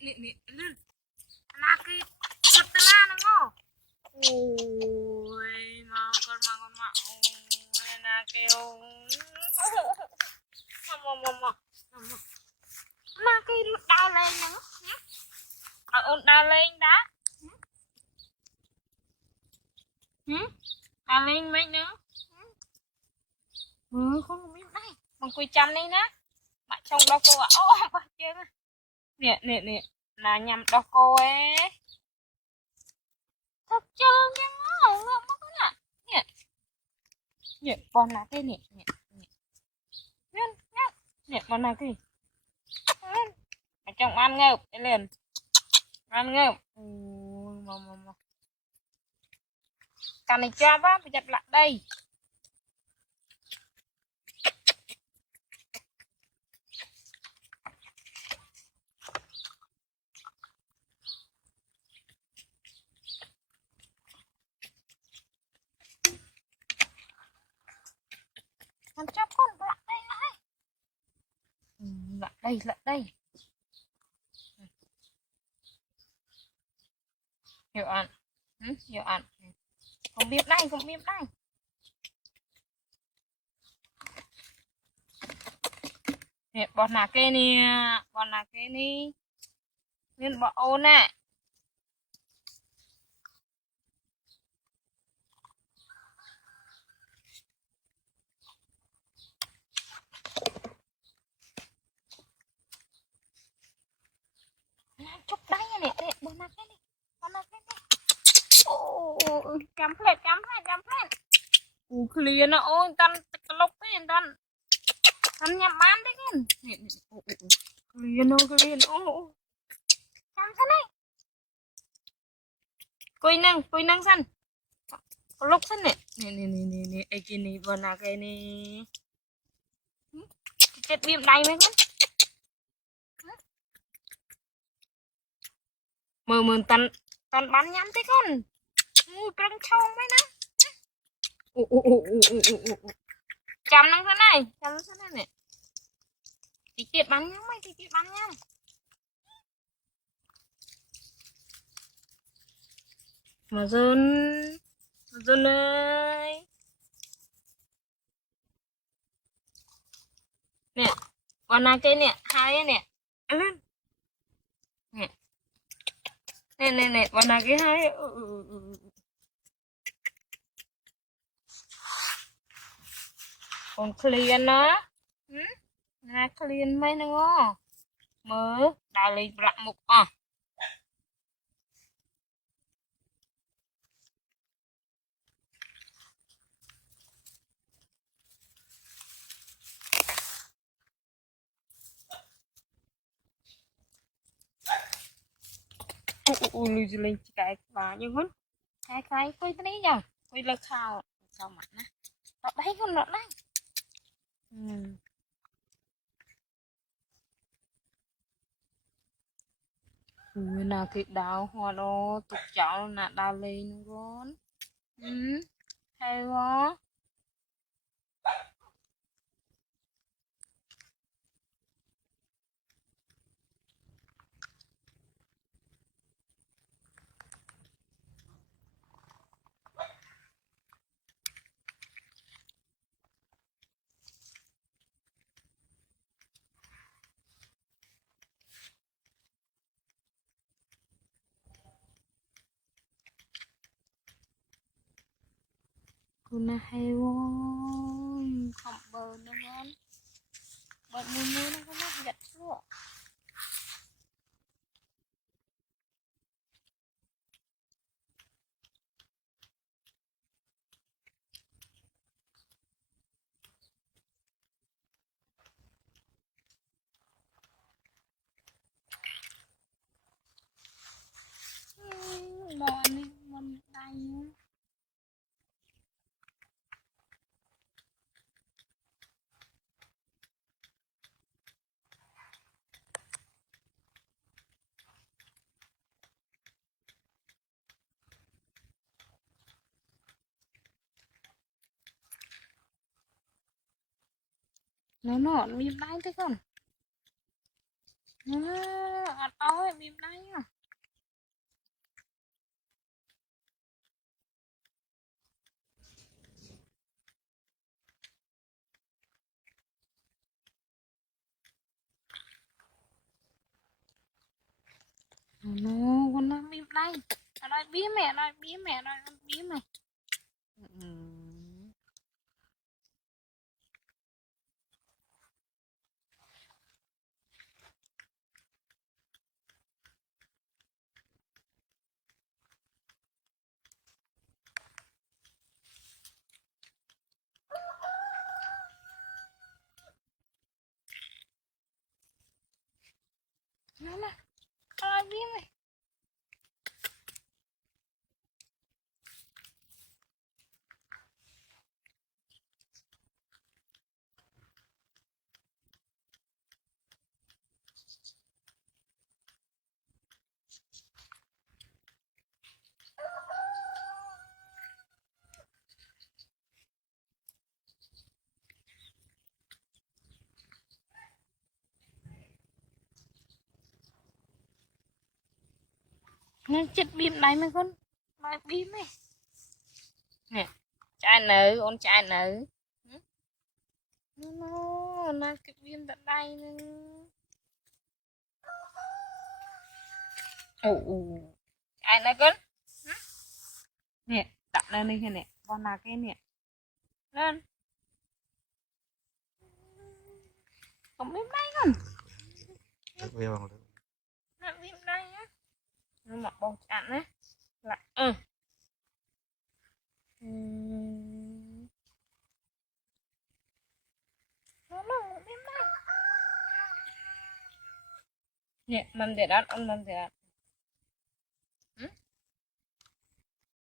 nè lên na cái vật na nó ngô ôi mà con mà ôi na kêu mà na cái đau lên nữa ôn đau lên đó đau lên mấy nữa không biết đây bằng quy chăm đi nè mà trong đó cô ạ ô bà chơi nè là nhằm đó cô ấy thật trơn nha ngon mất cái nè nè con là cái nè nè con là cái ở trong ăn ngợp cái liền ăn ngợp mà càng này cho quá phải chặt lại đây con chó con lại đây lại đây hiểu ăn hiểu ăn không biết đây nè bọn là cái nè nên bọn ôn nè chúc đây nè bọn là cái nè ô chấm phết clear nó ôi tan lốc ấy tan nhắm bán đấy con nè clear ô chấm thế này cùi năng san lốc san nè ai kia nè bọn là cái nè chết viêm đầy mấy con mờ tan bán nhắm thế con trăng trâu mấy nè chấm năng thế này nè tí tiết bán nhắm mà dôn ơi nè còn là cái nè hai nè lên nè còn là cái hai còn clear nó là clear mấy nó ngó mơ đào lên lặng một ui lên cái bà như hôn cái quay cái đấy nhở quay là khao mặt nè nó đấy con nó đấy nào cái đào hoa đó tục cháu là đào lên con hay quá con là hay quá không bờ nó ngon bờ mưa nó có nó giật xuống bò này mình tay nó nọ miếng tay thế con ăn ơi bìm đây à. Nó con nó bìm đây. Ở đây bí mẹ đây, bí mẹ đây, ăn bí mẹ. Nó nè, ở đây bí mẹ. Nó chết bìm đây mấy con. Đây bí mẹ. Nè, trai nữ, con trai nữ. Nó cái bìm tại đây nè. Trai này con. Nè, đặt lên đi nè, con nào cái nè. Lên. Không biết đây con. Nó bìm đây á. Nó mặc bông chặn á. Lại. Nó bìm đây. Nè, mầm để đặt, mầm để đặt.